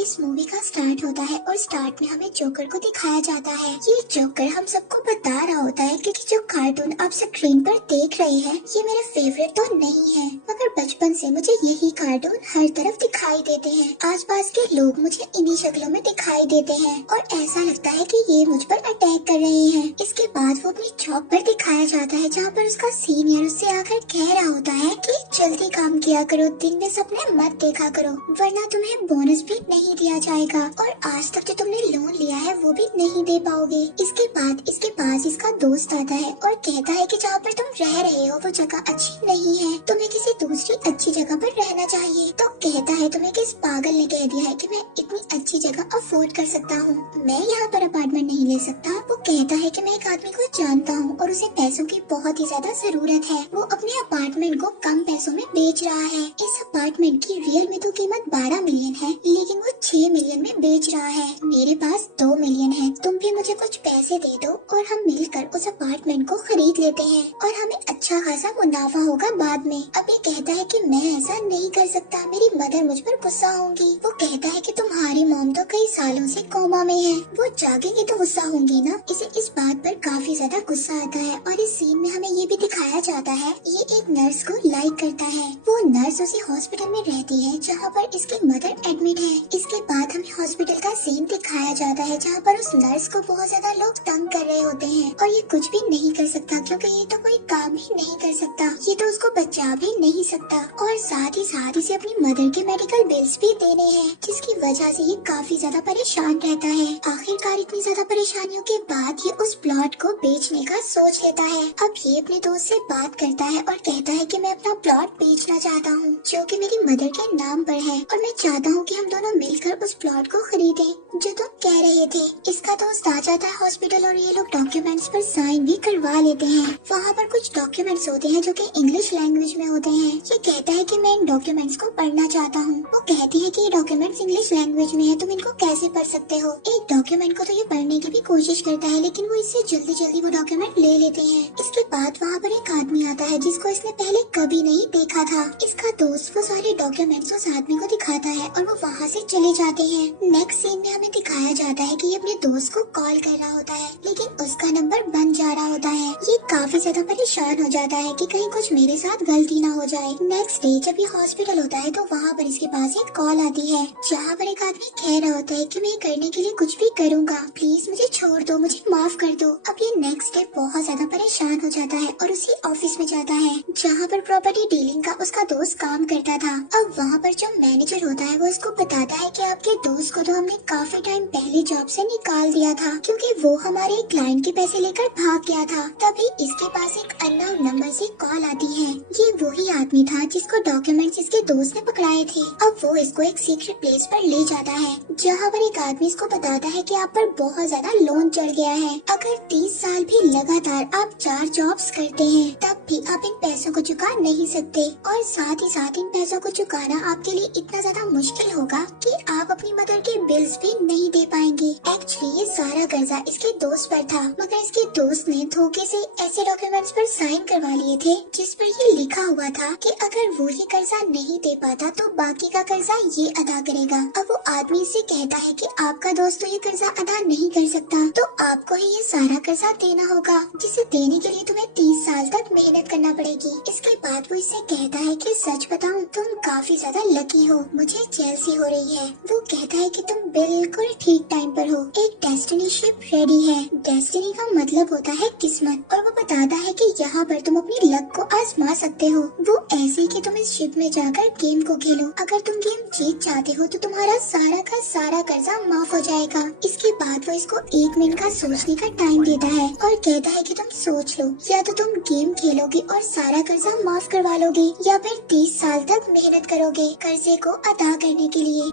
इस मूवी का स्टार्ट होता है और स्टार्ट में हमें जोकर को दिखाया जाता है। ये जोकर हम सबको बता रहा होता है कि जो कार्टून आप स्क्रीन पर देख रहे हैं ये मेरे फेवरेट तो नहीं है, मगर बचपन से मुझे यही कार्टून हर तरफ दिखाई देते हैं। आसपास के लोग मुझे इन्हीं शक्लों में दिखाई देते हैं और ऐसा लगता है कि ये मुझ पर अटैक कर रहे हैं। इसके बाद वो अपनी जॉब पर दिखाया जाता है जहाँ पर उसका सीनियर उससे आकर कह रहा होता है कि जल्दी काम किया करो, दिन में सपने मत देखा करो वरना तुम्हें बोनस भी नहीं दिया जाएगा और आज तक जो तुमने लोन लिया है वो भी नहीं दे पाओगे। इसके बाद इसके पास इसका दोस्त आता है और कहता है कि जहाँ पर तुम रह रहे हो वो जगह अच्छी नहीं है, तुम्हें किसी दूसरी अच्छी जगह पर रहना चाहिए। तो कहता है तुम्हें किस पागल ने कह दिया है कि मैं इतनी अच्छी जगह अफोर्ड कर सकता हूँ, मैं यहाँ पर अपार्टमेंट नहीं ले सकता। वो कहता है कि मैं एक आदमी को जानता हूँ और उसे पैसों की बहुत ही ज्यादा जरूरत है, वो अपने अपार्टमेंट को कम पैसों में बेच रहा है। इस अपार्टमेंट की रियल में तो कीमत 12 मिलियन है लेकिन वो 6 मिलियन में बेच रहा है। मेरे पास 2 मिलियन है, तुम भी मुझे कुछ पैसे दे दो और हम मिलकर उस अपार्टमेंट को खरीद लेते हैं और हमें अच्छा खासा मुनाफा होगा बाद में। अब ये कहता है कि मैं ऐसा नहीं कर सकता, मेरी मदर मुझ पर गुस्सा होंगी। वो कहता है कि तुम्हारी मॉम तो कई सालों से कोमा में है, वो जागेगी तो गुस्सा होंगी ना। इसे इस बात पर काफी ज्यादा गुस्सा आता है और इस सीन में हमें ये भी दिखाया जाता है ये एक नर्स को लाइक करता है। वो नर्स उसी हॉस्पिटल में रहती है जहाँ पर इसकी मदर एडमिट है। इसके बाद हमें हॉस्पिटल का सीन दिखाया जाता है जहाँ पर उस नर्स को बहुत ज्यादा लोग तंग कर रहे होते हैं और ये कुछ भी नहीं कर सकता क्योंकि ये तो कोई काम ही नहीं कर सकता, ये तो उसको बचा भी नहीं सकता और साथ ही इसे अपनी मदर के मेडिकल बिल्स भी देने हैं जिसकी वजह से ये काफी ज्यादा परेशान रहता है। आखिरकार इतनी ज्यादा परेशानियों के बाद ये उस प्लॉट को बेचने का सोच लेता है। अब ये अपने दोस्त से बात करता है और कहता है कि मैं अपना प्लॉट बेचना चाहता हूँ जो कि मेरी मदर के नाम पर है और मैं चाहता हूँ कि हम दोनों मिलकर उस प्लॉट को खरीदें जो तुम कह रहे थे। इसका दोस्त आ जाता है हॉस्पिटल और ये लोग डॉक्यूमेंट्स पर साइन भी करवा लेते हैं। वहाँ पर कुछ डॉक्यूमेंट्स होते हैं जो कि इंग्लिश लैंग्वेज में होते हैं। ये कहता है कि मैं इन डॉक्यूमेंट्स को पढ़ना चाहता हूँ। वो कहती है कि ये डॉक्यूमेंट्स इंग्लिश लैंग्वेज में है, तुम इनको कैसे पढ़ सकते हो। एक डॉक्यूमेंट को तो ये पढ़ने की भी कोशिश करता है लेकिन वो इससे जल्दी जल्दी वो डॉक्यूमेंट ले लेते हैं। इसके बाद वहाँ पर एक आदमी आता है जिसको इसने पहले कभी नहीं देखा था। इसका दोस्त वो सारे डॉक्यूमेंट्स उस आदमी को दिखाता है और वो वहाँ से चले जाते हैं। नेक्स्ट सीन में हमें दिखाया जाता है कि ये अपने दोस्त को कॉल कर रहा होता है लेकिन उसका नंबर बंद जा रहा होता है। ये काफी ज्यादा परेशान हो जाता है कि कहीं कुछ मेरे साथ गलती ना हो जाए। नेक्स्ट डे जब ये हॉस्पिटल होता है तो वहाँ पर इसके पास एक कॉल आती है जहाँ पर एक आदमी कह रहा होता है कि मैं करने के लिए कुछ भी करूँगा, प्लीज मुझे छोड़ दो, मुझे माफ कर दो। अब ये नेक्स्ट डे बहुत ज्यादा परेशान हो जाता है और उसी ऑफिस में जाता है जहाँ पर प्रॉपर्टी डीलिंग का उसका दोस्त काम करता था। अब वहाँ पर जो मैनेजर होता है वो इसको बताता है कि आपके दोस्त को तो हमने काफी टाइम पहले जॉब से निकाल दिया था क्योंकि वो हमारे क्लाइंट के पैसे लेकर भाग गया था। तभी इसके पास एक अननोन नंबर से कॉल आती है। ये वही आदमी था जिसको डॉक्यूमेंट्स इसके दोस्त ने पकड़ाए थे। अब वो इसको एक सीक्रेट प्लेस पर ले जाता है जहाँ पर एक आदमी इसको बताता है कि आप पर बहुत ज्यादा लोन चढ़ गया है। अगर 30 साल भी लगातार आप 4 जॉब्स करते हैं तब भी आप इन पैसों को चुका नहीं सकते और साथ ही साथ इन पैसों को चुकाना आपके लिए इतना ज्यादा मुश्किल होगा कि आप अपनी मदर के बिल्स भी नहीं दे पाएंगे। एक्चुअली ये सारा कर्जा इसके दोस्त पर था मगर इसके दोस्त ने धोखे से ऐसे डॉक्यूमेंट्स पर साइन करवा लिए थे जिस पर ये लिखा हुआ था कि अगर वो ये कर्जा नहीं दे पाता तो बाकी का कर्जा ये अदा करेगा। अब वो आदमी से कहता है कि आपका दोस्त तो ये कर्जा अदा नहीं कर सकता तो आपको ही ये सारा कर्जा देना होगा जिसे देने के लिए तुम्हें 30 साल तक मेहनत करना पड़ेगी। इसके बाद वो इससे कहता है कि सच बताऊं तुम काफी ज्यादा लकी हो, मुझे जेलसी हो रही है। वो कहता है कि तुम बिल्कुल ठीक टाइम पर हो, एक डेस्टिनी शिप रेडी है। डेस्टिनी का मतलब होता है किस्मत और वो बताता है कि यहाँ पर तुम अपनी लक को आजमा सकते हो। वो ऐसे कि तुम इस शिप में जाकर गेम को खेलो, अगर तुम गेम जीत जाते हो तो तुम्हारा सारा का सारा कर्जा माफ हो जाएगा। इसके बाद वो इसको 1 मिनट का सोचने का टाइम देता है और कहता है कि तुम सोच लो, या तो तुम गेम खेलोगे और सारा कर्जा माफ करवा लोगे या फिर 30 साल तक मेहनत करोगे कर्जे को अदा करने के लिए।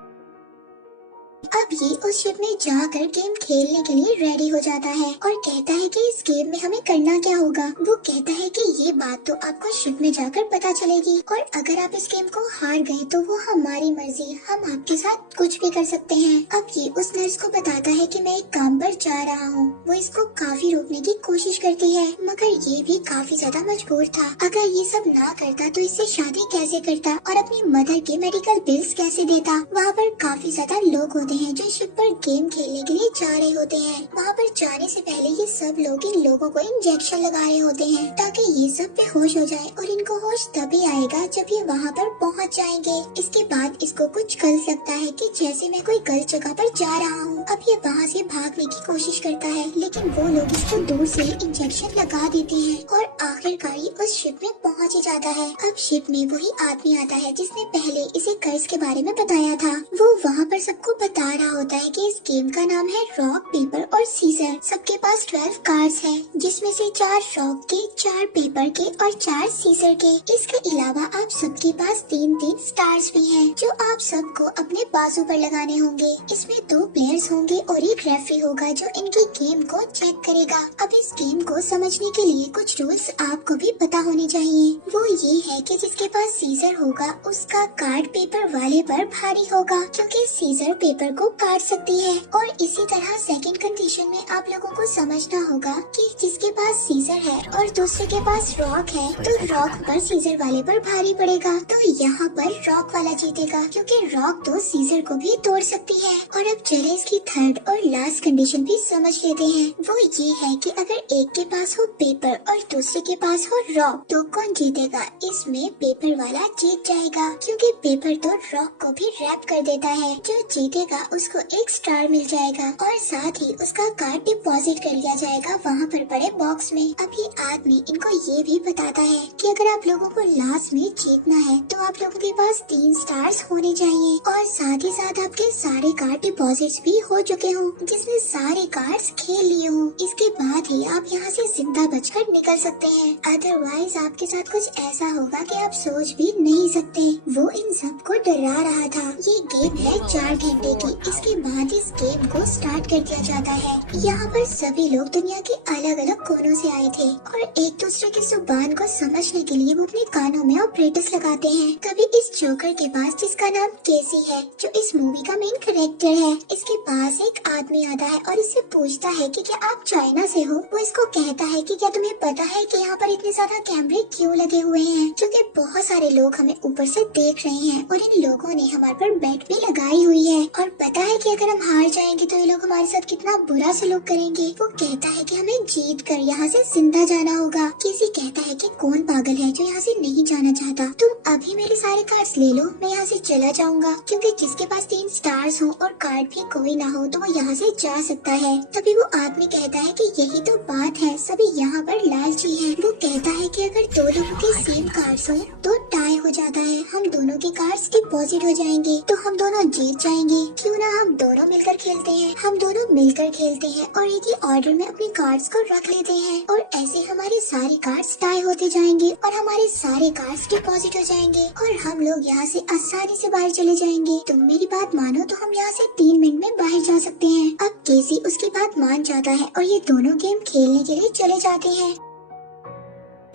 अब ये उस शिप में जाकर गेम खेलने के लिए रेडी हो जाता है और कहता है कि इस गेम में हमें करना क्या होगा। वो कहता है कि ये बात तो आपको शिप में जाकर पता चलेगी और अगर आप इस गेम को हार गए तो वो हमारी मर्जी, हम आपके साथ कुछ भी कर सकते हैं। अब ये उस नर्स को बताता है कि मैं एक काम पर जा रहा हूँ। वो इसको काफी रोकने की कोशिश करती है मगर ये भी काफी ज्यादा मजबूर था। अगर ये सब ना करता तो इससे शादी कैसे करता और अपनी मदर के मेडिकल बिल्स कैसे देता। वहाँ पर काफी ज्यादा लोग होते हैं जो शिप पर गेम खेलने के लिए जा रहे होते हैं। वहाँ पर जाने से पहले ये सब लोग इन लोगों को इंजेक्शन लगा रहे होते हैं ताकि ये सब बेहोश हो जाए और इनको होश तभी आएगा जब ये वहाँ पर पहुँच जाएंगे। इसके बाद इसको कुछ गलत लगता है कि जैसे मैं कोई गलत जगह पर जा रहा हूँ। अब ये वहाँ से भागने की कोशिश करता है लेकिन वो लोग इसको दूर से इंजेक्शन लगा देते हैं और आखिरकार ये उस शिप में पहुँच ही जाता है। अब शिप में वही आदमी आता है जिसने पहले इसे कर्ज के बारे में बताया था। वो वहाँ पर सबको बता रहा होता है कि इस गेम का नाम है रॉक पेपर और सीजर। सबके पास 12 कार्ड्स हैं जिसमें से 4 रॉक के, 4 पेपर के और 4 सीजर के। इसके अलावा आप सबके पास 3-3 स्टार्स भी हैं जो आप सबको अपने बाजू पर लगाने होंगे। इसमें 2 प्लेयर्स होंगे और एक रेफरी होगा जो इनकी गेम को चेक करेगा। अब इस गेम को समझने के लिए कुछ रूल्स आपको भी पता होने चाहिए। वो ये है कि जिसके पास सीजर होगा उसका कार्ड पेपर वाले पर भारी होगा क्योंकि सीजर पेपर को काट सकती है। और इसी तरह सेकंड कंडीशन में आप लोगों को समझना होगा कि जिसके पास सीजर है और दूसरे के पास रॉक है तो रॉक पर सीजर वाले पर भारी पड़ेगा। तो यहाँ पर रॉक वाला जीतेगा क्योंकि रॉक तो सीजर को भी तोड़ सकती है। और अब चले इसकी थर्ड और लास्ट कंडीशन भी समझ लेते हैं। वो ये है कि अगर एक के पास हो पेपर और दूसरे के पास हो रॉक तो कौन जीतेगा। इसमें पेपर वाला जीत जाएगा क्योंकि पेपर तो रॉक को भी रैप कर देता है। जो जीतेगा उसको एक स्टार मिल जाएगा और साथ ही उसका कार्ड डिपॉजिट कर लिया जाएगा वहाँ पर पड़े बॉक्स में। अब ये आदमी इनको ये भी बताता है कि अगर आप लोगों को लास्ट में जीतना है तो आप लोगों के पास 3 स्टार्स होने चाहिए और साथ ही साथ आपके सारे कार्ड डिपॉजिट्स भी हो चुके हों जिसमें सारे कार्ड्स खेल लिए हों। इसके बाद ही आप यहाँ से जिंदा बचकर निकल सकते हैं, अदरवाइज आपके साथ कुछ ऐसा होगा कि आप सोच भी नहीं सकते। वो इन सबको डरा रहा था। ये गेम है 4 घंटे की। इसके बाद इस गेम को स्टार्ट कर दिया जाता है। यहाँ पर सभी लोग दुनिया के अलग अलग कोनों से आए थे और एक दूसरे की जुबान को समझने के लिए वो अपने कानों में ऑपरेटर्स लगाते हैं। तभी इस जोकर के पास, जिसका नाम केसी है, जो इस मूवी का मेन कैरेक्टर है, इसके पास एक आदमी आता है और इससे पूछता है कि क्या आप चाइना से हो। वो इसको कहता है कि क्या तुम्हें पता है कि यहाँ पर इतने ज्यादा कैमरे क्यों लगे हुए हैं, क्योंकि बहुत सारे लोग हमें ऊपर से देख रहे हैं और इन लोगों ने हमारे पर बेट भी लगाई हुई है और पता है कि अगर हम हार जाएंगे तो ये लोग हमारे साथ कितना बुरा सलूक करेंगे। वो कहता है कि हमें जीत कर यहाँ से जिंदा जाना होगा। किसी कहता है कि कौन पागल है जो यहाँ से नहीं जाना चाहता, तुम अभी मेरे सारे कार्ड्स ले लो, मैं यहाँ से चला जाऊंगा, क्योंकि जिसके पास 3 स्टार्स हो और कार्ड भी कोई ना हो तो वो यहाँ से जा सकता है। तभी वो आदमी कहता है कि यही तो बात है, सभी यहाँ पर लालची है। वो कहता है कि अगर 2 लोगों के सेम कार्ड्स हो तो टाई हो जाता है, हम दोनों के कार्ड्स डिपॉजिट हो जाएंगे तो हम दोनों जीत जाएंगे। क्यों ना हम दोनों मिलकर खेलते हैं। हम दोनों मिलकर खेलते हैं और एक ही ऑर्डर में अपने कार्ड्स को रख लेते हैं और ऐसे हमारे सारे कार्ड्स टाई होते जाएंगे और हमारे सारे कार्ड्स डिपॉजिट हो जाएंगे और हम लोग यहाँ से आसानी से बाहर चले जाएंगे। तुम मेरी बात मानो तो हम यहाँ से 3 मिनट में बाहर जा सकते हैं। अब केसी उसकी बात मान जाता है और ये दोनों गेम खेलने के लिए चले जाते हैं।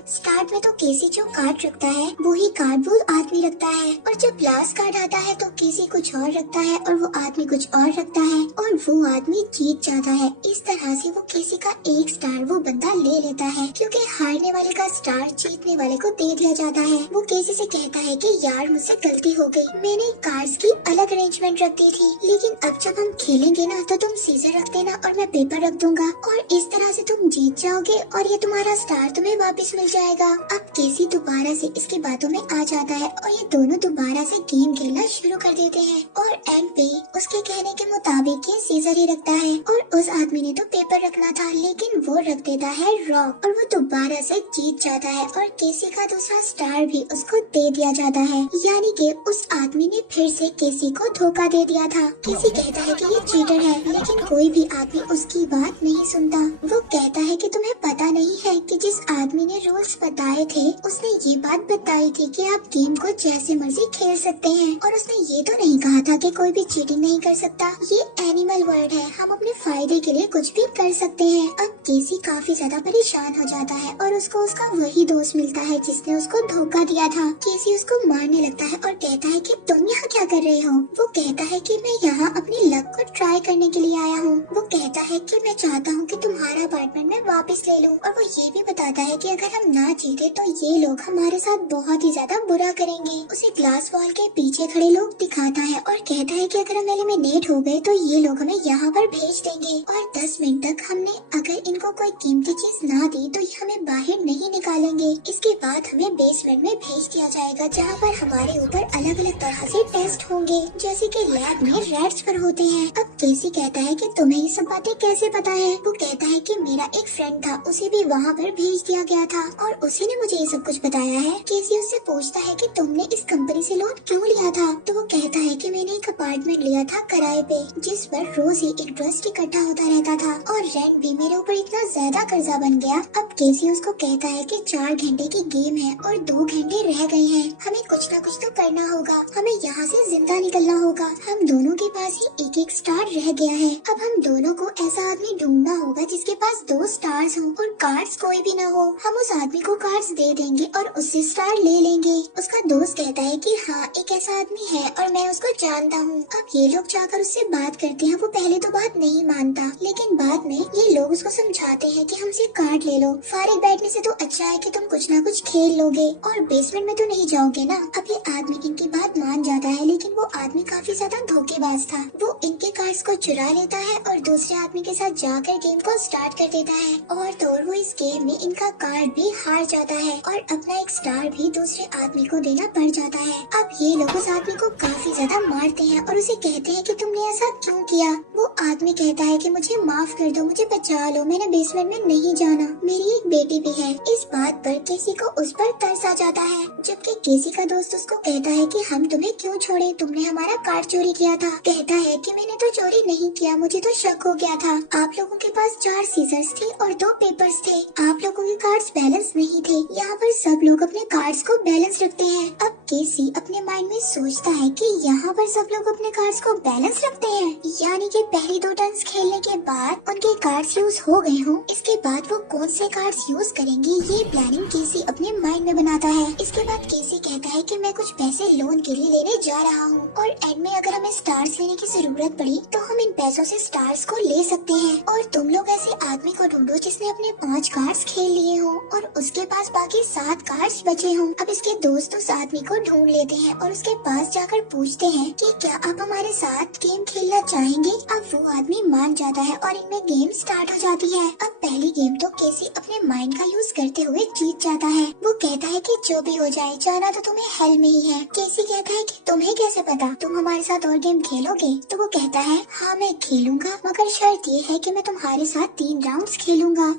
स्टार्ट में तो केसी जो कार्ड रखता है वो ही कार्ड वो आदमी रखता है और जब लास्ट कार्ड आता है तो केसी कुछ और रखता है और वो आदमी कुछ और रखता है और वो आदमी जीत जाता है। इस तरह से वो केसी का एक स्टार वो बंदा ले लेता है क्योंकि हारने वाले का स्टार जीतने वाले को दे दिया जाता है। वो केसी से कहता है कि यार मुझसे गलती हो गई, मैंने कार्ड्स की अलग अरेंजमेंट रख दी थी, लेकिन अब जब हम खेलेंगे ना तो तुम सीजर रख देना और मैं पेपर रख दूंगा और इस तरह से तुम जीत जाओगे और ये तुम्हारा स्टार तुम्हें वापस मिल जाएगा। अब केसी दोबारा से इसकी बातों में आ जाता है और ये दोनों दोबारा से गेम खेलना शुरू कर देते हैं और एंड पे उसके कहने के मुताबिक ये सीजर ही रखता है और उस आदमी ने तो पेपर रखना था लेकिन वो रख देता है रॉक और वो दोबारा से जीत जाता है और केसी का दूसरा स्टार भी उसको दे दिया जाता है। यानी कि उस आदमी ने फिर से केसी को धोखा दे दिया था। केसी कहता है कि ये चीटर है लेकिन कोई भी आदमी उसकी बात नहीं सुनता। वो कहता है कि तुम्हें पता नहीं है कि जिस आदमी ने रूल रूल्स बताए थे उसने ये बात बताई थी कि आप गेम को जैसे मर्जी खेल सकते हैं, और उसने ये तो नहीं कहा था कि कोई भी चीटिंग नहीं कर सकता। ये एनिमल वर्ल्ड है, हम अपने फायदे के लिए कुछ भी कर सकते हैं। अब केसी काफी ज्यादा परेशान हो जाता है और उसको उसका वही दोस्त मिलता है जिसने उसको धोखा दिया था। केसी उसको मारने लगता है और कहता है कि तुम यहाँ क्या कर रहे हो। वो कहता है कि मैं यहाँ अपनी लक को ट्राई करने के लिए आया हूँ। वो कहता है कि मैं चाहता हूँ कि तुम्हारा अपार्टमेंट मैं वापस ले लूँ, और वो ये भी बताता है कि अगर हम ना जीते तो ये लोग हमारे साथ बहुत ही ज्यादा बुरा करेंगे। उसे ग्लास वॉल के पीछे खड़े लोग दिखाता है और कहता है कि अगर हम एलिमिनेट हो गए तो ये लोग हमें यहाँ पर भेज देंगे, और 10 मिनट तक हमने अगर इनको कोई कीमती चीज ना दी तो ये हमें बाहर नहीं निकालेंगे। इसके बाद हमें बेसमेंट में भेज दिया जाएगा जहाँ पर हमारे ऊपर अलग अलग तरह से टेस्ट होंगे, जैसे कि लैब में रैट्स पर होते हैं। अब केसी कहता है कि तुम्हें ये सब बातें कैसे पता है। वो कहता है कि मेरा एक फ्रेंड था, उसे भी वहाँ पर भेज दिया गया था और उसी ने मुझे ये सब कुछ बताया है। केसी उससे पूछता है कि तुमने इस कंपनी से लोन क्यों लिया था। तो वो कहता है कि मैंने एक अपार्टमेंट लिया था किराए पे, जिस पर रोज ही इंटरेस्ट इकट्ठा होता रहता था और रेंट भी मेरे ऊपर इतना ज्यादा कर्जा बन गया। अब केसी उसको कहता है कि 4 घंटे की गेम है और 2 घंटे रह गए हैं, हमें कुछ ना कुछ तो करना होगा, हमें यहाँ से जिंदा निकलना होगा। हम दोनों के पास ही एक एक स्टार रह गया है। अब हम दोनों को ऐसा आदमी ढूंढना होगा जिसके पास 2 स्टार्स हों और कार्ड्स कोई भी ना हो। हम उस आदमी को कार्ड्स दे देंगे और उससे स्टार ले लेंगे। उसका दोस्त कहता है कि हाँ एक ऐसा आदमी है और मैं उसको जानता हूँ। अब ये लोग जाकर उससे बात करते हैं। वो पहले तो बात नहीं मानता, लेकिन बाद में ये लोग उसको समझाते हैं कि हमसे कार्ड ले लो, फारिग बैठने से तो अच्छा है कि तुम कुछ ना कुछ खेल लोगे और बेसमेंट में तो नहीं जाओगे ना। अब ये आदमी इनकी बात मान जाता है, लेकिन वो आदमी काफी ज्यादा धोखेबाज था। वो इनके कार्ड्स को चुरा लेता है और दूसरे आदमी के साथ जाकर गेम को स्टार्ट कर देता है, और तो वो इस गेम में इनका कार्ड भी हार जाता है और अपना एक स्टार भी दूसरे आदमी को देना पड़ जाता है। अब ये लोग उस आदमी को काफी ज्यादा मारते हैं और उसे कहते हैं कि तुमने ऐसा क्यों किया। वो आदमी कहता है कि मुझे माफ कर दो, मुझे बचा लो, मैंने बेसमेंट में नहीं जाना, मेरी एक बेटी भी है। इस बात पर केसी को उस पर तरस आ जाता है, जबकि केसी का दोस्त उसको कहता है कि हम तुम्हें क्यों छोड़े, तुमने हमारा कार्ड चोरी किया था। कहता है कि मैंने तो चोरी नहीं किया, मुझे तो शक हो गया था। आप लोगों के पास 4 सीजर्स थे और 2 पेपर्स थे, आप लोगों के कार्ड्स बैलेंस नहीं थे। यहाँ पर सब लोग अपने कार्ड्स को बैलेंस रखते हैं। अब केसी अपने माइंड में सोचता है कि यहाँ पर सब लोग अपने कार्ड्स को बैलेंस रखते हैं, यानी कि पहली 2 टर्न्स खेलने के बाद उनके कार्ड्स यूज हो गए हों। इसके बाद वो कौन से कार्ड्स यूज करेंगे ये प्लानिंग केसी अपने माइंड में बनाता है। इसके बाद केसी कहता है कि मैं कुछ पैसे लोन के लिए लेने जा रहा हूँ और एंड में अगर हमें स्टार्स लेने की जरूरत पड़ी तो हम इन पैसों से स्टार्स को ले सकते हैं, और तुम लोग ऐसे आदमी को ढूंढो जिसने अपने 5 कार्ड्स खेल लिए हो और उसके पास बाकी 7 कार्ड्स बचे हों। अब इसके दोस्त उस आदमी को ढूंढ लेते हैं और उसके पास जाकर पूछते हैं कि क्या आप हमारे साथ गेम खेलना चाहेंगे। अब वो आदमी मान जाता है और इनमें गेम स्टार्ट हो जाती है। अब पहली गेम तो केसी अपने माइंड का यूज करते हुए जीत जाता है। वो कहता है कि जो भी हो जाए जाना तो तुम्हें हेल में ही है। केसी कहता है कि तुम्हें कैसे पता, तुम हमारे साथ और गेम खेलोगे। तो वो कहता है हाँ मैं खेलूंगा, मगर शर्त ये है कि मैं तुम्हारे साथ 3 राउंड्स खेलूंगा।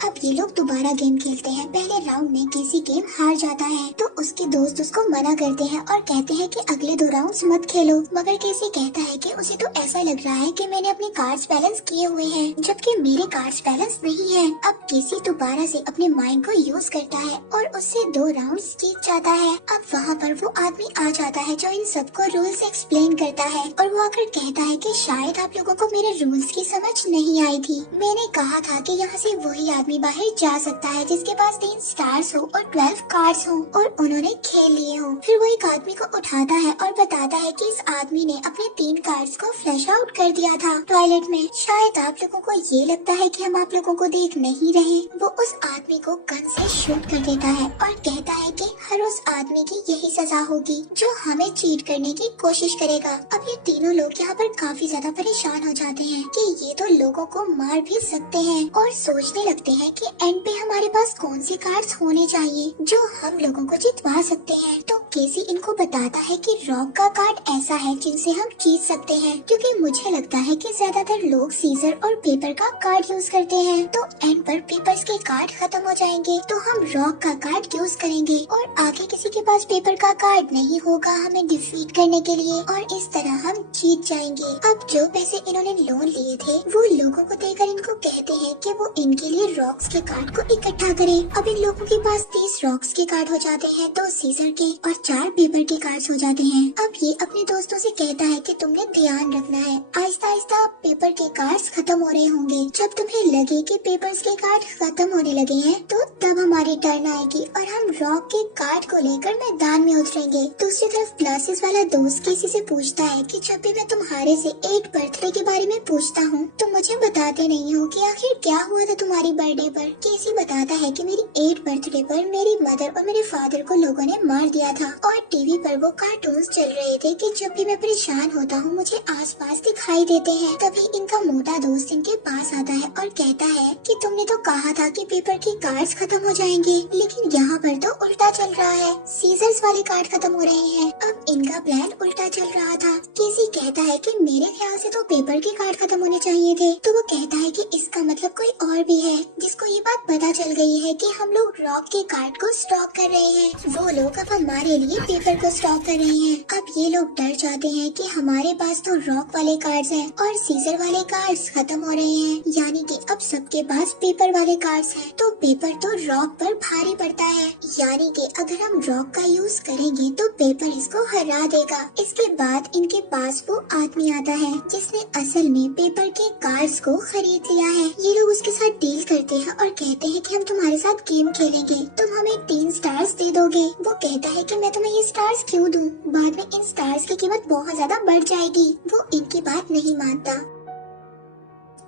अब ये लोग दोबारा गेम खेलते हैं। पहले राउंड में केसी गेम हार जाता है तो उसके दोस्त उसको मना करते हैं और कहते हैं कि अगले 2 राउंड्स मत खेलो, मगर केसी कहता है कि उसे तो ऐसा लग रहा है कि मैंने अपने कार्ड्स बैलेंस किए हुए हैं, जबकि मेरे कार्ड्स बैलेंस नहीं है। अब केसी दोबारा से अपने माइंड को यूज करता है और उससे 2 राउंड्स जीत जाता है। अब वहाँ पर वो आदमी आ जाता है जो इन सबको रूल्स एक्सप्लेन करता है और वो आकर कहता है कि शायद आप लोगों को मेरे रूल्स की समझ नहीं आई थी। मैंने कहा था कि यहाँ से वही आदमी बाहर जा सकता है जिसके पास 3 स्टार्स हो और 12 कार्ड्स हो और उन्होंने खेल लिए हो। फिर वो एक आदमी को उठाता है और बताता है कि इस आदमी ने अपने 3 कार्ड्स को फ्लैश आउट कर दिया था टॉयलेट में। शायद आप लोगों को ये लगता है कि हम आप लोगों को देख नहीं रहे। वो उस आदमी को गन से शूट कर देता है और कहता है कि हर उस आदमी की यही सजा होगी जो हमें चीट करने की कोशिश करेगा। अब ये तीनों लोग यहाँ पर काफी ज्यादा परेशान हो जाते हैं कि ये तो लोगों को मार भी सकते हैं और सोचने लगते हैं कि एंड पे हमारे पास कौन से कार्ड्स होने चाहिए जो हम लोगों को जितवा सकते हैं। तो केसी इनको बताता है कि रॉक का कार्ड ऐसा है जिनसे हम जीत सकते हैं, क्योंकि मुझे लगता है कि ज्यादातर लोग सीजर और पेपर का कार्ड यूज करते हैं, तो एंड पर पेपर्स के कार्ड खत्म हो जाएंगे तो हम रॉक का कार्ड यूज करेंगे और आगे किसी के पास पेपर का कार्ड नहीं होगा हमें डिफीट करने के लिए, और इस तरह हम जीत जाएंगे। अब जो पैसे इन्होंने लोन लिए थे वो लोगों को देकर इनको कहते हैं कि वो इनके लिए रॉक्स के कार्ड को इकट्ठा करें। अब इन लोगों के पास 30 रॉक्स के कार्ड हो जाते हैं, 2 सीजर के और 4 पेपर के कार्ड्स हो जाते हैं। अब ये अपने दोस्तों से कहता है कि तुमने ध्यान रखना है, आहिस्ता आहिस्ता पेपर के कार्ड्स खत्म हो रहे होंगे। जब तुम्हें लगे कि पेपर्स के कार्ड खत्म होने लगे हैं, तो तब हमारी टर्न आएगी और हम रॉक के कार्ड को लेकर मैदान में उतरेंगे। दूसरी तरफ ग्लासेस वाला दोस्त किसी से पूछता है कि जब भी मैं तुम्हारे से 8 बर्थडे के बारे में पूछता हूँ तो मुझे बताते नहीं हो कि आखिर क्या हुआ था तुम्हारी बर्थडे पर। केसी बताता है कि मेरी 8 बर्थडे पर मेरी मदर और मेरे फादर को लोगों ने मार दिया था और टीवी पर वो कार्टून्स चल रहे थे कि जब भी मैं परेशान होता हूँ मुझे आसपास दिखाई देते हैं। तभी इनका मोटा दोस्त इनके पास आता है और कहता है कि तुमने तो कहा था कि पेपर के कार्ड्स खत्म हो जाएंगे, लेकिन यहाँ पर तो उल्टा चल रहा है, सीजर्स वाले कार्ड खत्म हो रहे हैं। अब इनका प्लान उल्टा चल रहा था। केसी कहता है कि मेरे ख्याल से तो पेपर के कार्ड खत्म होने चाहिए थे, तो वो कहता है कि इसका मतलब कोई और भी है जिसको ये बात पता चल गई है कि हम लोग रॉक के कार्ड को स्टॉक कर रहे हैं। वो लोग अब हमारे लिए पेपर को स्टॉक कर रहे हैं। अब ये लोग डर जाते हैं कि हमारे पास तो रॉक वाले कार्ड्स हैं और सीजर वाले कार्ड्स खत्म हो रहे हैं, यानी कि अब सबके पास पेपर वाले कार्ड्स हैं, तो पेपर तो रॉक पर भारी पड़ता है, यानी कि अगर हम रॉक का यूज करेंगे तो पेपर इसको हरा देगा। इसके बाद इनके पास वो आदमी आता है जिसने असल में पेपर के कार्ड्स को खरीद लिया है। ये लोग उसके साथ डील करते हैं और कहते हैं कि हम तुम्हारे साथ गेम खेलेंगे, तुम हमें 3 स्टार्स दे दोगे। वो कहता है कि मैं तुम्हें ये स्टार्स क्यों दूं, बाद में इन स्टार्स की कीमत बहुत ज्यादा बढ़ जाएगी। वो इनकी बात नहीं मानता।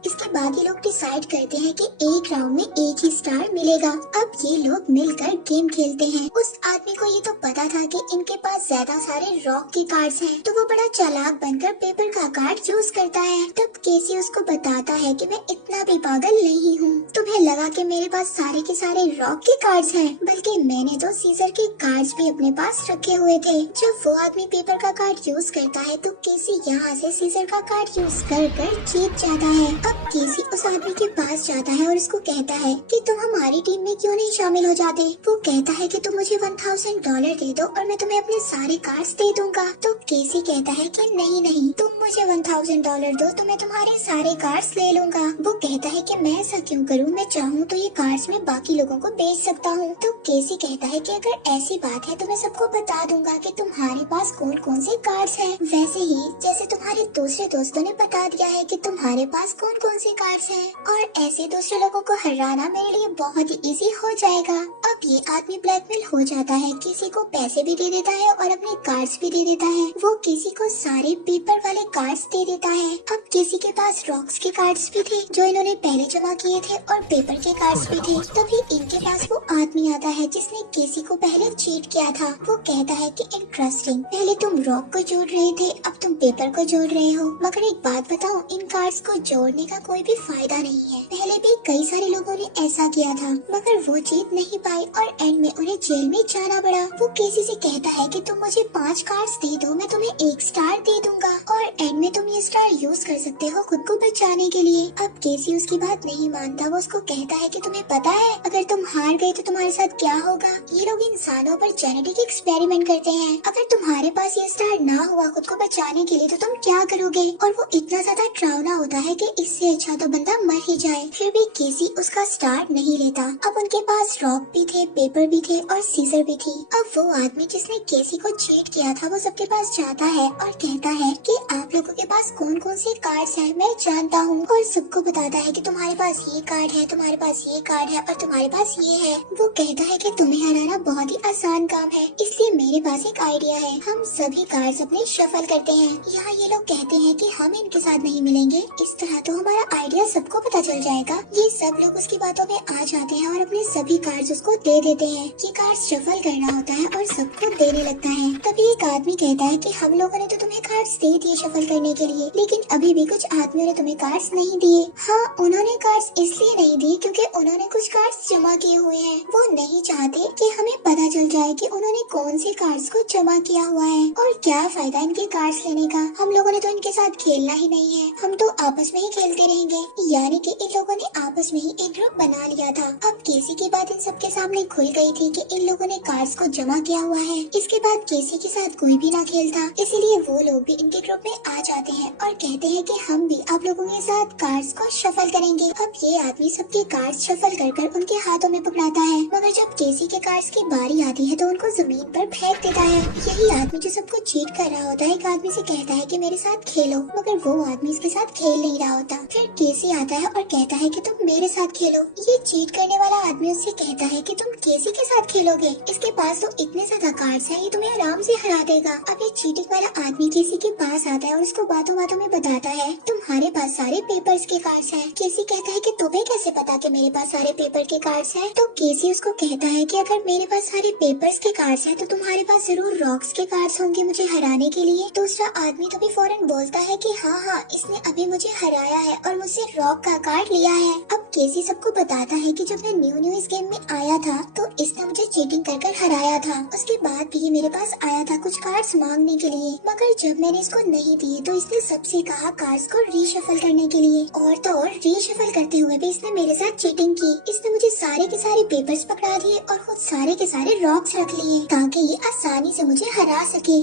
इसके बाद ये लोग डिसाइड करते हैं कि एक राउंड में एक ही स्टार मिलेगा। अब ये लोग मिलकर गेम खेलते हैं। उस आदमी को ये तो पता था कि इनके पास ज्यादा सारे रॉक के कार्ड्स हैं, तो वो बड़ा चालाक बनकर पेपर का कार्ड यूज करता है। तब केसी उसको बताता है कि मैं इतना भी पागल नहीं हूँ, तुम्हें लगा कि मेरे पास सारे के सारे रॉक के कार्ड्स हैं, बल्कि मैंने तो सीजर के कार्ड्स भी अपने पास रखे हुए थे। जब वो आदमी पेपर का कार्ड यूज करता है तो केसी यहाँ से सीजर का कार्ड यूज कर जीत जाता है। अब केसी उस आदमी के पास जाता है और उसको कहता है कि तुम हमारी टीम में क्यों नहीं शामिल हो जाते। वो कहता है कि तुम मुझे $1000 दे दो और मैं तुम्हें अपने सारे कार्ड्स दे दूंगा। तो केसी कहता है कि नहीं नहीं, तुम मुझे $1000 दो तो मैं तुम्हारे सारे कार्ड्स ले लूंगा। वो कहता है कि मैं ऐसा क्यों करूं, मैं चाहूँ तो ये कार्ड्स मैं बाकी लोगों को बेच सकता हूँ। तो केसी कहता है कि अगर ऐसी बात है तो मैं सबको बता दूंगा कि तुम्हारे पास कौन कौन से कार्ड्स हैं, वैसे ही जैसे तुम्हारे दूसरे दोस्तों ने बता दिया है कि तुम्हारे पास कौन कौन से कार्ड्स हैं, और ऐसे दूसरे लोगों को हराना मेरे लिए बहुत ही इजी हो जाएगा। अब ये आदमी ब्लैकमेल हो जाता है, किसी को पैसे भी दे देता है और अपने कार्ड्स भी दे देता है। वो किसी को सारे पेपर वाले कार्ड्स दे देता है। अब किसी के पास रॉक्स के कार्ड्स भी थे जो इन्होंने पहले जमा किए थे और पेपर के कार्ड्स भी थे। तभी इनके पास वो आदमी आता है जिसने केसी को पहले चीट किया था। वो कहता है कि इंटरेस्टिंग, पहले तुम रॉक को जोड़ रहे थे, अब तुम पेपर को जोड़ रहे हो, मगर एक बात बताओ, इन कार्ड्स को जोड़ने का कोई भी फायदा नहीं है। पहले भी कई सारे लोगों ने ऐसा किया था मगर वो जीत नहीं पाए और एंड में उन्हें जेल में जाना पड़ा। वो केसी से कहता है कि तुम मुझे 5 कार्ड्स दे दो, मैं तुम्हें 1 स्टार दे दूंगा और एंड में तुम ये स्टार यूज कर सकते हो खुद को बचाने के लिए। अब केसी उसकी बात नहीं मानता। वो उसको कहता है कि तुम्हें पता है अगर तुम हार गए तो तुम्हारे साथ क्या होगा। ये लोग इंसानों पर जेनेटिक एक्सपेरिमेंट करते हैं। अगर तुम्हारे पास ये स्टार ना हुआ खुद को बचाने के लिए तो तुम क्या करोगे। और वो इतना ज्यादा डरावना होता है कि इससे अच्छा तो बंदा मर ही जाए। फिर भी केसी उसका स्टार नहीं लेता। अब उनके पास रॉक भी थे, पेपर भी थे और सीजर भी थी। अब वो आदमी जिसने केसी को चीट किया था वो सबके पास जाता है और कहता है कि आप लोगों के पास कौन कौन से कार्ड्स हैं मैं जानता हूँ, और सबको बताता है कि तुम्हारे पास ये कार्ड है, तुम्हारे पास ये कार्ड है और तुम्हारे पास ये है। वो कहता है कि तुम्हें हराना बहुत ही आसान काम है, इसलिए मेरे पास एक आइडिया है, हम सभी कार्ड्स अपने शफल करते हैं। यहाँ ये लोग कहते हैं कि हम इनके साथ नहीं मिलेंगे, इस तरह तो हमारा आइडिया सबको पता चल जाएगा। ये सब लोग उसकी बातों में आ जाते हैं और अपने सभी कार्ड्स उसको दे देते हैं। ये कार्ड्स शफल करना होता है और सबको देने लगता है। तभी एक आदमी कहता है कि हम लोगों ने तो तुम्हें कार्ड्स दे दिए शफल करने के लिए, लेकिन अभी भी कुछ आदमियों ने तुम्हें कार्ड्स नहीं दिए। हाँ, उन्होंने कार्ड्स इसलिए नहीं दिए क्योंकि उन्होंने कुछ कार्ड्स जमा किए हुए हैं। वो नहीं चाहते कि हमें पता चल जाए कि उन्होंने कौन से कार्ड्स को जमा किया हुआ है और क्या फायदा इनके कार्ड्स लेने का। हम लोगों ने तो इनके साथ खेलना ही नहीं है, हम तो आपस में ही खेलते रहेंगे। यानी कि इन लोगों ने आपस में ही एक ग्रुप बना लिया था। अब केसी की बात इन सबके सामने खुल गई थी कि इन लोगों ने कार्ड्स को जमा किया हुआ है। इसके बाद केसी के साथ कोई भी ना खेलता, इसीलिए वो लोग भी इनके ग्रुप में आ जाते हैं और कहते हैं कि हम भी आप लोगों के साथ कार्ड्स को शफल करेंगे। अब ये आदमी सबके कार्ड्स शफल कर कर उनके हाथों में पकड़ाता है, मगर जब केसी के कार्ड्स की बारी आती है तो उनको जमीन पर फेंक देता है। यही आदमी जो सबको चीट कर रहा होता है एक आदमी से कहता है कि मेरे साथ खेलो, मगर वो आदमी इसके साथ खेल नहीं रहा होता। फिर केसी आता है और कहता है कि तुम मेरे साथ खेलो। ये चीट करने वाला आदमी उससे कहता है कि तुम केसी के साथ खेलोगे, इसके पास तो इतने ज्यादा कार्ड्स हैं, ये तुम्हें आराम से हरा देगा। अब ये चीटिंग वाला आदमी केसी के पास आता है और उसको बातों बातों में बताता है तुम्हारे पास सारे पेपर्स के कार्ड्स हैं। केसी कहता है कि तुम्हें कैसे पता कि मेरे पास सारे पेपर के कार्ड्स हैं? तो केसी उसको कहता है कि अगर मेरे पास सारे पेपर्स के कार्ड्स हैं तो तुम्हारे पास जरूर रॉक्स के कार्ड्स होंगे मुझे हराने के लिए। दूसरा आदमी तो भी फौरन बोलता है कि हाँ, इसने अभी मुझे हराया है और मुझसे रॉक का कार्ड लिया है। अब केसी सबको बताता है कि जब मैं न्यू इस गेम में आया था तो इसने मुझे चीटिंग कर कर हराया था। उसके बाद भी ये मेरे पास आया था कुछ कार्ड्स मांगने के लिए, मगर जब मैंने इसको नहीं दिए तो इसने सबसे कहा कार्ड्स को रीशफल करने के लिए। और तो और रीशफल करते हुए भी इसने मेरे साथ चीटिंग की। इसने मुझे सारे के सारे पेपर्स पकड़ा दिए और खुद सारे के सारे रॉक्स रख लिए ताकि ये आसानी से मुझे हरा सके।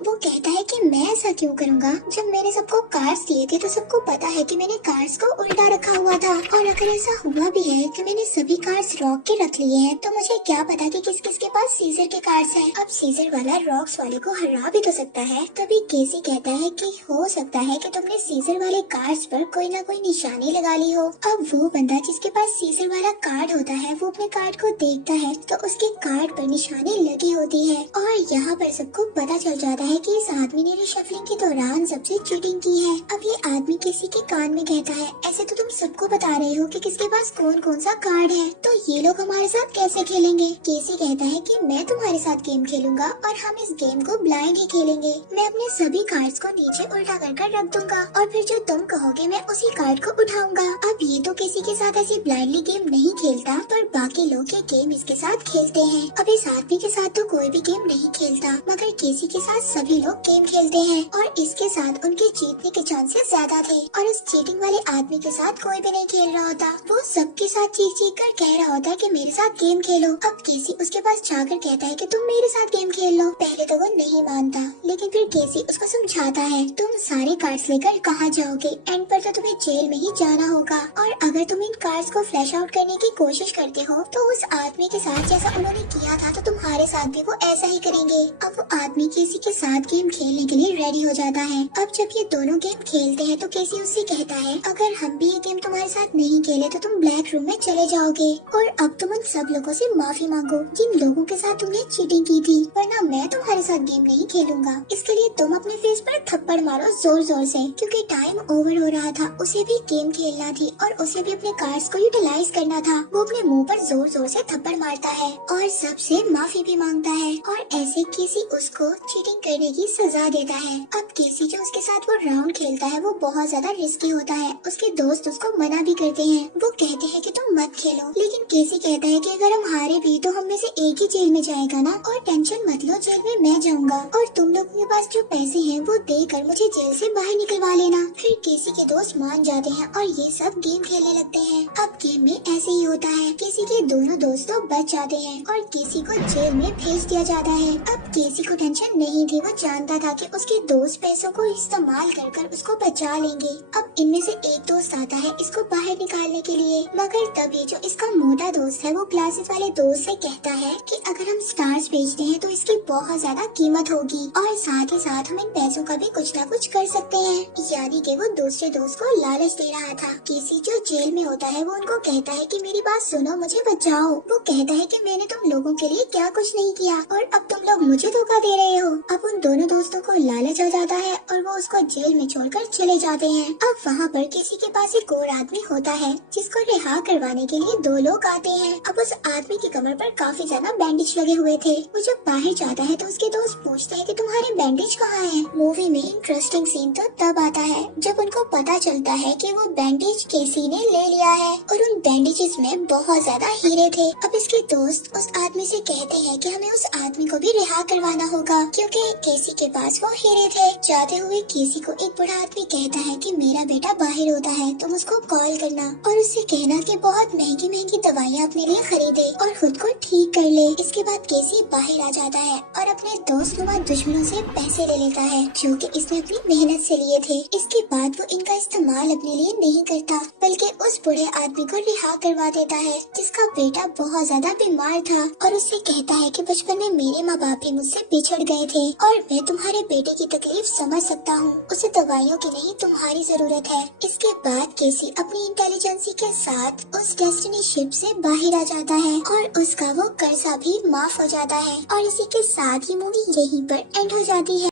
वो कहता है कि मैं ऐसा क्यों करूँगा, जब मैंने सबको कार्ड्स दिए थे तो सबको पता है कि मैंने कार्ड्स को उल्टा रखा हुआ था। और अगर ऐसा हुआ भी है कि मैंने सभी कार्ड्स रॉक के रख लिए हैं तो मुझे क्या पता कि किस किस के पास सीजर के कार्ड्स हैं। अब सीजर वाला रॉक्स वाले को हरा भी तो सकता है। तभी केसी कहता है कि हो सकता है कि तुमने सीजर वाले कार्ड्स पर कोई ना कोई निशानी लगा ली हो। अब वो बंदा जिसके पास सीजर वाला कार्ड होता है वो अपने कार्ड को देखता है तो उसके कार्ड पर निशानी लगी होती है और यहाँ पर सबको पता चल जाता है कि इस आदमी ने रिशफलिंग के दौरान सबसे चीटिंग की है। अब ये आदमी किसी के कान में कहता है ऐसे तो तुम सबको बता रहे हो कि किसके पास कौन कौन सा कार्ड है, तो ये लोग हमारे साथ कैसे खेलेंगे? केसी कहता है कि मैं तुम्हारे साथ गेम खेलूंगा और हम इस गेम को ब्लाइंड ही खेलेंगे। मैं अपने सभी कार्ड्स को नीचे उल्टा कर रख दूंगा और फिर जो तुम कहोगे मैं उसी कार्ड को उठाऊंगा। अब ये तो किसी के साथ ऐसी ब्लाइंडली गेम नहीं खेलता, पर बाकी लोग ये गेम इसके साथ खेलते हैं। अब इस आदमी के साथ तो कोई भी गेम नहीं खेलता, मगर केसी के साथ सभी लोग गेम खेलते हैं और इसके साथ उनके जीतने के चांसेस ज्यादा थे। और इस चीटिंग वाले आदमी के साथ कोई भी नहीं खेल रहा होता, वो सबके साथ चीख चीख कर कह रहा होता है कि मेरे साथ गेम खेलो। अब केसी उसके पास जाकर कहता है कि तुम मेरे साथ गेम खेल लो। पहले तो वो नहीं मानता, लेकिन फिर केसी उसको समझाता है तुम सारे कार्ड्स लेकर कहाँ जाओगे, एंड पर तो तुम्हें जेल में ही जाना होगा। और अगर तुम इन कार्ड्स को फ्लैश आउट करने की कोशिश करते हो तो उस आदमी के साथ जैसा उन्होंने किया था तो तुम्हारे साथ भी वो ऐसा ही करेंगे। अब वो आदमी केसी के साथ गेम खेलने के लिए रेडी हो जाता है। अब जब ये दोनों गेम खेलते हैं तो केसी उससे कहता है अगर हम भी ये गेम तुम्हारे साथ नहीं खेले तो तुम ब्लैक रूम में चले जाओगे और अब तुम उन सब लोगों से माफी मांगो जिन लोगों के साथ तुमने चीटिंग की थी, वरना मैं तुम्हारे साथ गेम नहीं खेलूंगा। इसके लिए तुम अपने फेस पर थप्पड़ मारो जोर जोर से, क्योंकि टाइम ओवर हो रहा था। उसे भी गेम खेलना थी और उसे भी अपने कार्ड्स को यूटिलाइज करना था। वो अपने मुंह पर जोर जोर से थप्पड़ मारता है और सबसे माफी भी मांगता है और ऐसे केसी उसको चीटिंग करने की सजा देता है। अब केसी जो उसके साथ वो राउंड खेलता है वो बहुत ज्यादा रिस्की होता है। उसके दोस्त उसको मना भी करते हैं, वो कहते हैं कि तुम मत खेलो, लेकिन केसी कहता है कि अगर हम हारे भी तो हम में से एक ही जेल में जाएगा ना, और टेंशन मत लो, जेल में मैं जाऊंगा और तुम लोगों के पास जो पैसे हैं वो देकर मुझे जेल से बाहर निकलवा लेना। फिर केसी के दोस्त मान जाते हैं और ये सब गेम खेलने लगते हैं। अब गेम में ऐसे ही होता है, केसी के दोनों दोस्त तो बच जाते हैं और केसी को जेल में भेज दिया जाता है। अब केसी को टेंशन नहीं थी, वो जानता था कि उसके दोस्त पैसों को इस्तेमाल कर कर उसको बचा लेंगे। अब इनमें से एक दोस्त आता है इसको बाहर निकालने के लिए, मगर तभी जो इसका मोटा दोस्त है वो ग्लासेस वाले दोस्त से कहता है कि अगर हम स्टार्स बेचते हैं तो इसकी बहुत ज्यादा कीमत होगी और साथ ही साथ हम इन पैसों का भी कुछ ना कुछ कर सकते हैं। यानी कि वो दूसरे दोस्त को लालच दे रहा था। केसी जो जेल में होता है वो उनको कहता है कि मेरी बात सुनो, मुझे बचाओ। वो कहता है कि मैंने तुम लोगों के लिए क्या कुछ नहीं किया और अब तुम लोग मुझे धोखा दे रहे हो। अब उन दोनों दोस्तों को लालच आ जाता है और वो उसको जेल में छोड़कर चले जाते हैं। अब वहाँ पर किसी के पास एक और आदमी होता है जिसको रिहा करवाने के लिए दो लोग आते हैं। अब उस आदमी की कमर पर काफी ज्यादा बैंडेज लगे हुए थे। वो जब बाहर जाता है तो उसके दोस्त पूछते हैं कि तुम्हारे बैंडेज कहाँ है। मूवी में इंटरेस्टिंग सीन तो तब आता है जब उनको पता चलता है कि वो बैंडेज केसी ने ले लिया है और उन बैंडेजेस में बहुत ज्यादा हीरे थे। अब इसके दोस्त उस आदमी से कहते हैं कि हमें उस आदमी को भी रिहा करवाना होगा, क्योंकि केसी के पास वो हीरे थे। जाते हुए केसी को एक बूढ़ा आदमी कहता है कि मेरा बेटा बाहर होता है, तुम उसको कॉल करना और उससे कहना कि बहुत महंगी महंगी दवाइयाँ अपने लिए खरीदे और खुद को ठीक कर ले। इसके बाद केसी बाहर आ जाता है और अपने दोस्त नुमा दुश्मनों से पैसे ले लेता है जो कि इसने अपनी मेहनत से लिए थे। इसके बाद वो इनका इस्तेमाल अपने लिए नहीं करता बल्कि उस बूढ़े आदमी को रिहा करवा देता है जिसका बेटा बहुत ज्यादा बीमार था और उससे कहता है कि बचपन में मेरे माँ बाप भी मुझसे बिछड़ गए थे और मैं तुम्हारे बेटे की तकलीफ समझ सकता हूँ, उसे दवाइयों की नहीं तुम्हारी जरूरत है। इसके बाद केसी अपनी इंटेलिजेंसी के साथ उस डेस्टिनी शिप से बाहर आ जाता है और उसका वो कर्जा भी माफ हो जाता है और इसी के साथ ही मूवी यहीं पर एंड हो जाती है।